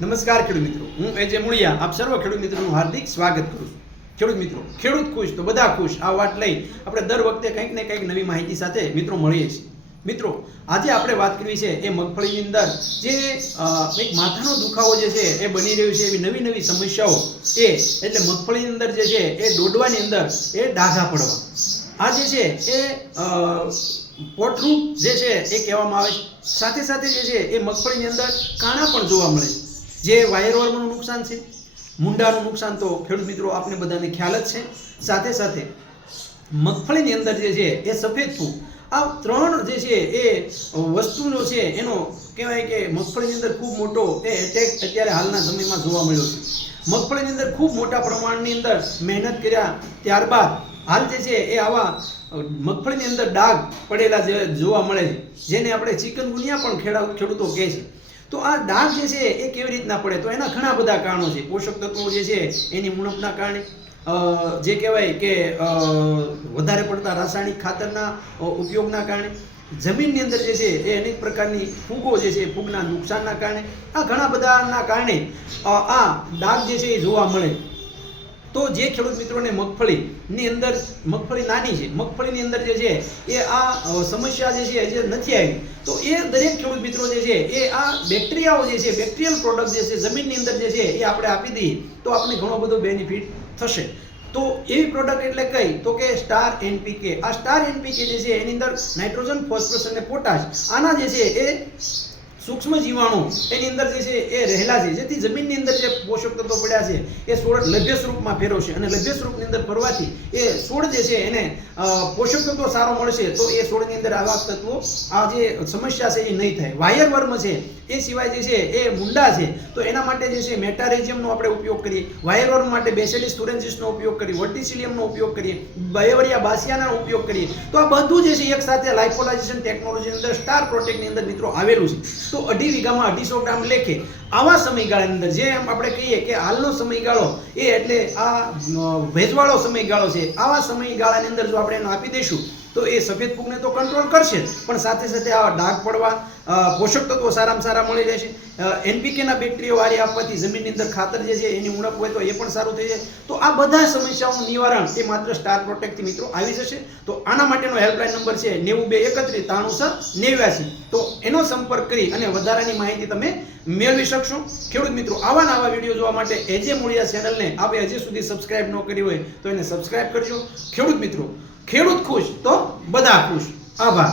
નમસ્કાર ખેડૂત મિત્રો, હું એજે મુળિયા આપ સર્વ ખેડૂત મિત્રોનું હાર્દિક સ્વાગત કરું છું. ખેડૂત મિત્રો, ખેડૂત ખુશ તો બધા ખુશ આ વાત લઈ આપણે દર વખતે કંઈક ને કંઈક નવી માહિતી સાથે મિત્રો મળીએ છીએ. મિત્રો, આજે આપણે વાત કરવી છે એ મગફળીની અંદર જે એક માથાનો દુખાવો જે છે એ બની રહ્યો છે એવી નવી નવી સમસ્યાઓ એટલે મગફળીની અંદર જે છે એ દોડવાની અંદર એ ડાઘા પડવા આ જે છે એ પોટરૂપ જે છે એ કહેવામાં આવે છે. સાથે સાથે જે છે એ મગફળીની અંદર કાણા પણ જોવા મળે છે. જે વાયરવર્મનું નુકસાન છે, મુંડાનું નુકસાન તો ખેડૂત મિત્રો આપને બધાને ખ્યાલ જ છે. સાથે સાથે મગફળીની અંદર જે છે એ સફેદ ફૂગ આ ત્રણ જે છે એ વસ્તુનો છે એનો કહેવાય કે મગફળીની અંદર ખૂબ મોટો એ એટેક અત્યારે હાલના સમયમાં જોવા મળ્યો છે. મગફળીની અંદર ખૂબ મોટા પ્રમાણની અંદર મહેનત કર્યા ત્યારબાદ હાલ જે છે એ આવા મગફળીની અંદર ડાઘ પડેલા જે જોવા મળે છે, જેને આપણે ચિકનગુનિયા પણ ખેડૂતો કહે છે. તો આ ડાઘ જે છે એ કેવી રીતના પડે, તો એના ઘણા બધા કારણો છે. પોષક તત્વો જે છે એની ઉણપના કારણે, જે કહેવાય કે વધારે પડતા રાસાયણિક ખાતરના ઉપયોગના કારણે, જમીનની અંદર જે છે એ અનેક પ્રકારની ફૂગો જે છે ફૂગના નુકસાનના કારણે, આ ઘણા બધાના કારણે આ ડાઘ જે છે એ જોવા મળે. તો જે ખેડૂત મિત્રોને મગફળીની અંદર મગફળી નાની છે, મગફળીની અંદર જે છે એ આ સમસ્યા જે છે જે નથી આવી, તો એ દરેક ખેડૂત મિત્રો જે છે એ આ બેક્ટેરિયાઓ જે છે બેક્ટેરિયલ પ્રોડક્ટ જે છે જમીનની અંદર જે છે એ આપણે આપી દઈએ તો આપણને ઘણો બધો બેનિફિટ થશે. તો એવી પ્રોડક્ટ એટલે કઈ, તો કે સ્ટાર એનપીકે. આ સ્ટાર એનપીકે જે છે એની અંદર નાઇટ્રોજન, ફોસ્ફરસ અને પોટાશ આના જે છે એ સૂક્ષ્મ જીવાણુ એની અંદર જે છે એ રહેલા છે, જેથી જમીનની અંદર જે પોષક તત્વો પડ્યા છે એ છોડ લભ્ય સ્વરૂપમાં ફેરવશે અને લભ્ય સ્વરૂપની અંદર ફરવાથી એ છોડ જે છે એને પોષક તત્વો સારો મળશે. તો એ છોડની અંદર આવા તત્વો આ જે સમસ્યા છે એ નહીં થાય. વાયર વર્મ છે એ સિવાય જે છે એ મુંડા છે, તો એના માટે જે છે મેટારેજિયમનો આપણે ઉપયોગ કરીએ. વાયર વર્મ માટે બેસેલિસ તુરેન્સિસનો ઉપયોગ કરીએ, વર્ટિસિલિયમનો ઉપયોગ કરીએ, બાયવરિયા બાસિયાનો ઉપયોગ કરીએ. તો આ બધું જે છે એક સાથે લાઇફોલાઇઝેશન ટેકનોલોજીની અંદર સ્ટાર પ્રોટેક્ટની અંદર મિત્રો આવેલું છે. તો 2.5 વીઘામાં 250 ગ્રામ લેખે આવા સમયગાળાની અંદર જે આપણે કહીએ કે હાલનો સમયગાળો એ એટલે આ ભેજવાળો સમયગાળો છે, આવા સમયગાળાની અંદર જો આપણે એને આપી દઈશું તો એ સફેદ ફૂગને તો કંટ્રોલ કરશે, પણ સાથે સાથે આ ડાઘ પડવા, પોષક તત્વો સારામાં સારા મળી રહેશે. એનપીકેના બેક્ટેરિયા વારી આપવાથી જમીનની અંદર ખાતર જે છે એની ઉણપ હોય તો એ પણ સારું થઈ જાય. તો આ બધા સમસ્યાઓનું નિવારણ એ માત્ર સ્ટાર પ્રોટેક્ટથી મિત્રો આવી જશે. તો આના માટેનો હેલ્પલાઇન નંબર છે 9231 93 96 93. તો એનો સંપર્ક કરી અને વધારાની માહિતી તમે મેળવી શકશો. ખેડૂત મિત્રો, આવા નવા વિડીયો જોવા માટે એજે મુળિયા ચેનલને આપણે હજી સુધી સબસ્ક્રાઇબ ન કરી હોય તો એને સબસ્ક્રાઇબ કરજો. ખેડૂત મિત્રો, ખેડૂત ખુશ તો બધા ખુશ. આભાર.